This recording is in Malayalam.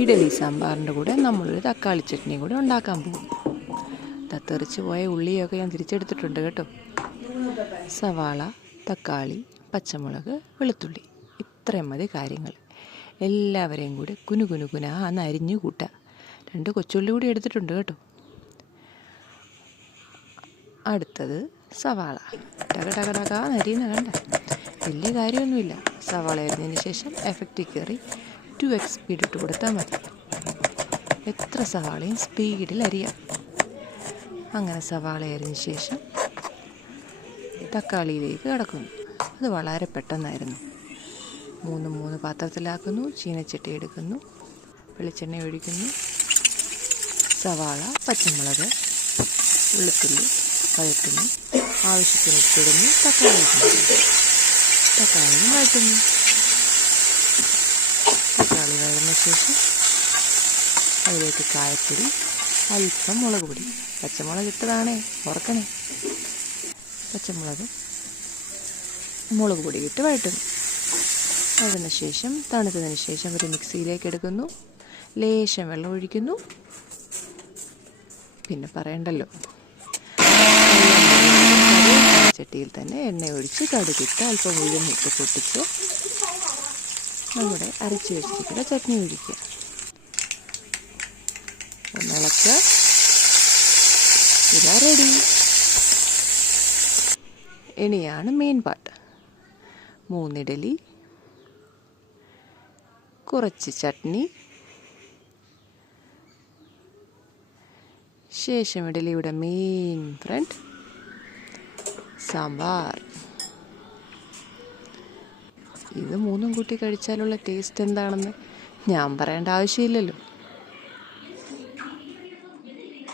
ഇഡലി സാമ്പാറിൻ്റെ കൂടെ നമ്മളൊരു തക്കാളി ചട്നിയും കൂടെ ഉണ്ടാക്കാൻ പോകും. തെറിച്ച് പോയ ഉള്ളിയൊക്കെ ഞാൻ തിരിച്ചെടുത്തിട്ടുണ്ട് കേട്ടോ. സവാള, തക്കാളി, പച്ചമുളക്, വെളുത്തുള്ളി, ഇത്രയും മതി കാര്യങ്ങൾ. എല്ലാവരെയും കൂടി കുനുകുനാന്ന് അരിഞ്ഞു കൂട്ടുക. 2 കൊച്ചുള്ളി കൂടി എടുത്തിട്ടുണ്ട് കേട്ടോ. അടുത്തത് സവാള ടകടകടകാന്ന് അരിയുന്ന കണ്ട. വലിയ കാര്യമൊന്നുമില്ല. സവാള അരിഞ്ഞതിന് ശേഷം എഫക്റ്റിൽ കയറി 2x സ്പീഡ് ഇട്ട് കൊടുത്താൽ മതി. എത്ര സവാളയും സ്പീഡിൽ അരിയാം. അങ്ങനെ സവാള അരിഞ്ഞ ശേഷം തക്കാളിയിലേക്ക് കടക്കുന്നു. അത് വളരെ പെട്ടെന്നായിരുന്നു. 3 പാത്രത്തിലാക്കുന്നു. ചീനച്ചട്ടി എടുക്കുന്നു. വെളിച്ചെണ്ണ ഒഴിക്കുന്നു. സവാള, പച്ചമുളക്, വെളുത്തുള്ളി വഴറ്റുന്നു. ആവശ്യത്തിന് ഇട്ടിടുന്നു. തക്കാളി വഴറ്റുന്നു. തക്കാളി വഴന്ന ശേഷം അതിലേക്ക് കായപ്പൊടി, അല്പം മുളക് പൊടി, പച്ചമുളക് ഇട്ടതാണേ, ഓർക്കണേ. പച്ചമുളക്, മുളക് പൊടി ഇട്ട് വഴറ്റുന്നു. വഴന്ന ശേഷം തണുത്തതിന് ശേഷം ഒരു മിക്സിയിലേക്ക് എടുക്കുന്നു. ലേശം വെള്ളം ഒഴിക്കുന്നു. പിന്നെ പറയണ്ടല്ലോ. ചട്ടിയിൽ തന്നെ എണ്ണ ഒഴിച്ച് കടുകിട്ട് അല്പം ഉഴുന്നിട്ട് പൊട്ടിച്ച് നമ്മുടെ അരച്ച് വെച്ചിരിക്കുന്ന ചട്നി ഒഴിക്കുക. ഒന്നിളക്കുക. ഇതാ റെഡി. ഇനിയാണ് മെയിൻ പാർട്ട്. 3 ഇഡലി, കുറച്ച് ചട്നി, ശേഷം ഇഡലിയുടെ മെയിൻ ഫ്രണ്ട് സാമ്പാർ. ഇത് 3 കൂട്ടി കഴിച്ചാലുള്ള ടേസ്റ്റ് എന്താണെന്ന് ഞാൻ പറയേണ്ട ആവശ്യമില്ലല്ലോ.